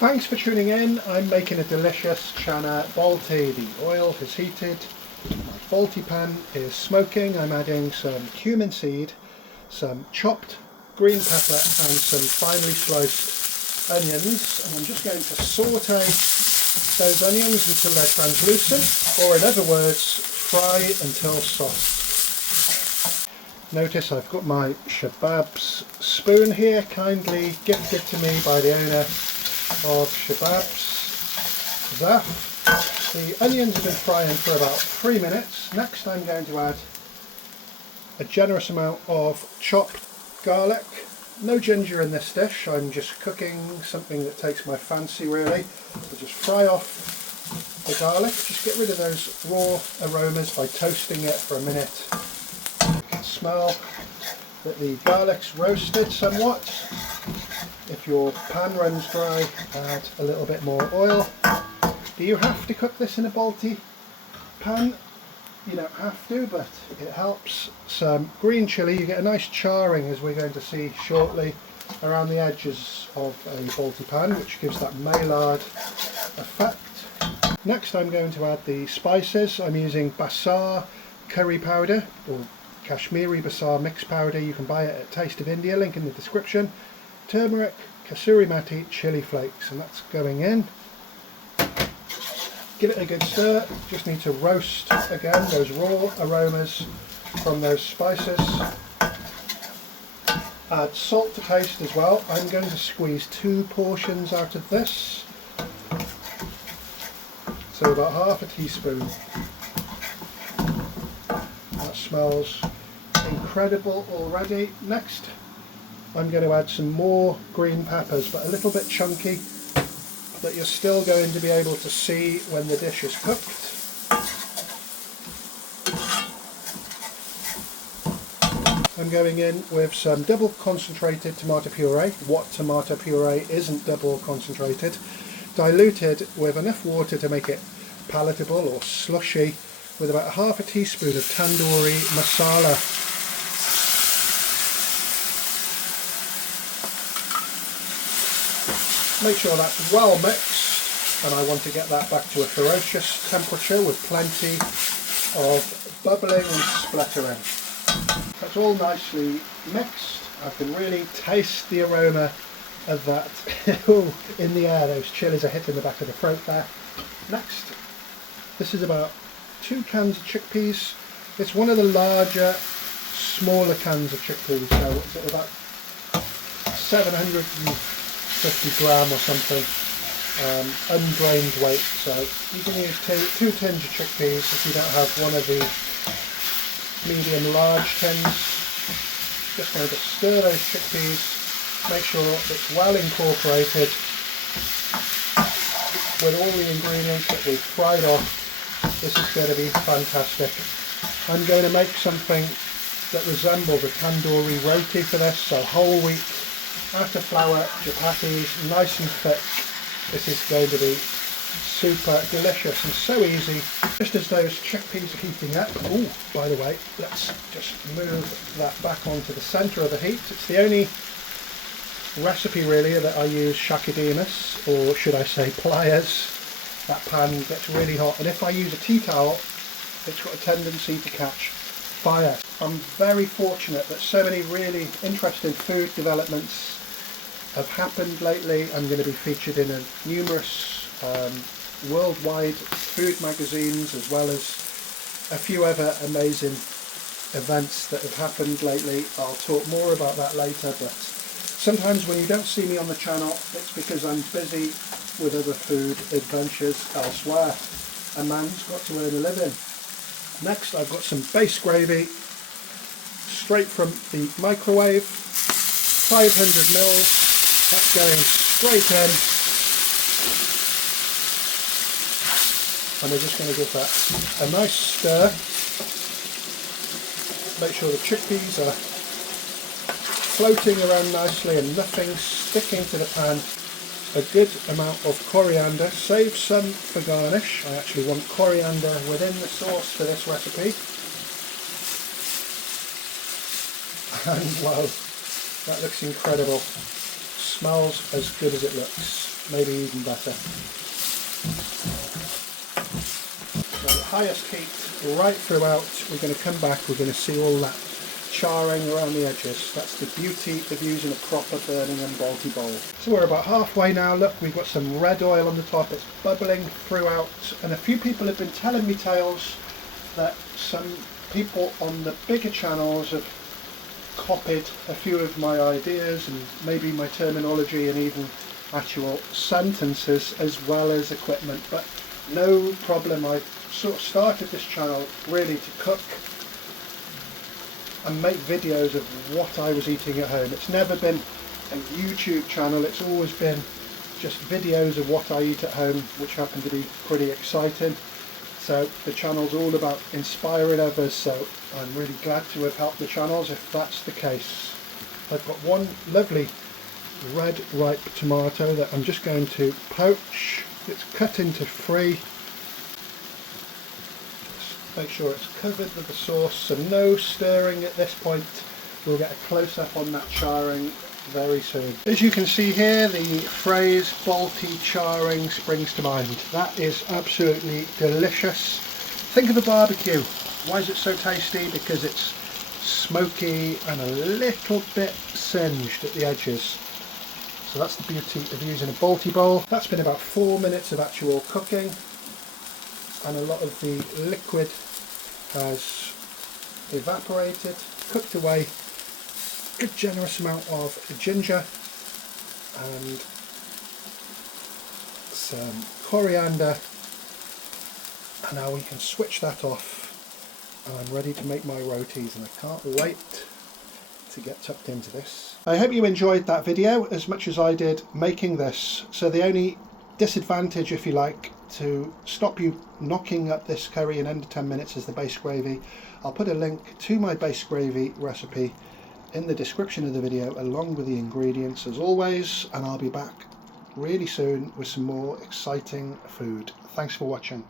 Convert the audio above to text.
Thanks for tuning in. I'm making a delicious Chana Balti. The oil has heated, my Balti pan is smoking. I'm adding some cumin seed, some chopped green pepper and some finely sliced onions, and I'm just going to saute those onions until they're translucent, or in other words, fry until soft. Notice I've got my Shabab's spoon here, kindly gifted to me by the owner of Shabab's. The onions have been frying for about 3 minutes. Next I'm going to add a generous amount of chopped garlic. No ginger in this dish, I'm just cooking something that takes my fancy really. So just fry off the garlic, just get rid of those raw aromas by toasting it for a minute. You can smell that the garlic's roasted somewhat. If your pan runs dry, add a little bit more oil. Do you have to cook this in a Balti pan? You don't have to, but it helps. Some green chilli, you get a nice charring, as we're going to see shortly, around the edges of a Balti pan, which gives that maillard effect. Next I'm going to add the spices. I'm using Basar curry powder, or Kashmiri Basar mix powder. You can buy it at Taste of India, link in the description. Turmeric, kasuri methi, chili flakes, and that's going in. Give it a good stir. Just need to roast again those raw aromas from those spices. Add salt to taste as well. I'm going to squeeze 2 portions out of this, so about half a teaspoon. That smells incredible already. Next I'm going to add some more green peppers, but a little bit chunky, that you're still going to be able to see when the dish is cooked. I'm going in with some double concentrated tomato puree. What tomato puree isn't double concentrated? Diluted with enough water to make it palatable or slushy, with about half a teaspoon of tandoori masala. Make sure that's well mixed, and I want to get that back to a ferocious temperature with plenty of bubbling and spluttering. That's all nicely mixed. I can really taste the aroma of that in the air. Those chilies are hitting the back of the throat there. Next, this is about 2 cans of chickpeas. It's one of the larger, smaller cans of chickpeas, so what's it, about 750 gram or something, undrained weight. So you can use 2 tins of chickpeas if you don't have one of the medium large tins. Just going to stir those chickpeas, make sure it's well incorporated with all the ingredients that we've fried off. This is going to be fantastic. I'm going to make something that resembles a tandoori roti for this, so whole wheat, outer flour, chapatis, nice and thick. This is going to be super delicious and so easy. Just as those chickpeas are heating up, oh, by the way, let's just move that back onto the centre of the heat. It's the only recipe really that I use shakidemus, or should I say pliers. That pan gets really hot, and if I use a tea towel, it's got a tendency to catch fire. I'm very fortunate that so many really interesting food developments have happened lately. I'm going to be featured in numerous worldwide food magazines, as well as a few other amazing events that have happened lately. I'll talk more about that later, but sometimes when you don't see me on the channel, it's because I'm busy with other food adventures elsewhere. A man's got to earn a living. Next I've got some base gravy, straight from the microwave, 500 mils, that's going straight in, and we're just going to give that a nice stir. Make sure the chickpeas are floating around nicely and nothing sticking to the pan. A good amount of coriander, save some for garnish. I actually want coriander within the sauce for this recipe. And wow, that looks incredible. Smells as good as it looks. maybe even better. So the highest heat right throughout. We're going to come back, we're going to see all that charring around the edges. That's the beauty of using a proper Birmingham Balti bowl. So we're about halfway now. Look, we've got some red oil on the top, it's bubbling throughout, and a few people have been telling me tales that some people on the bigger channels have copied a few of my ideas and maybe my terminology and even actual sentences as well as equipment, but no problem. I sort of started this channel really to cook and make videos of what I was eating at home. It's never been a YouTube channel, it's always been just videos of what I eat at home, which happen to be pretty exciting. So the channel's all about inspiring others, so I'm really glad to have helped the channels if that's the case. I've got one lovely red ripe tomato that I'm just going to poach. It's cut into 3. Just make sure it's covered with the sauce, so no stirring at this point. We'll get a close-up on that charring very soon. As you can see here, the phrase Balti charring springs to mind. That is absolutely delicious. Think of a barbecue. Why is it so tasty? Because it's smoky and a little bit singed at the edges. So that's the beauty of using a Balti bowl. That's been about 4 minutes of actual cooking, and a lot of the liquid has evaporated, cooked away. Good generous amount of ginger and some coriander, and now we can switch that off, and I'm ready to make my rotis, and I can't wait to get tucked into this. I hope you enjoyed that video as much as I did making this. So the only disadvantage, if you like, to stop you knocking up this curry in under 10 minutes is the base gravy. I'll put a link to my base gravy recipe in the description of the video along with the ingredients as always, and I'll be back really soon with some more exciting food. Thanks for watching.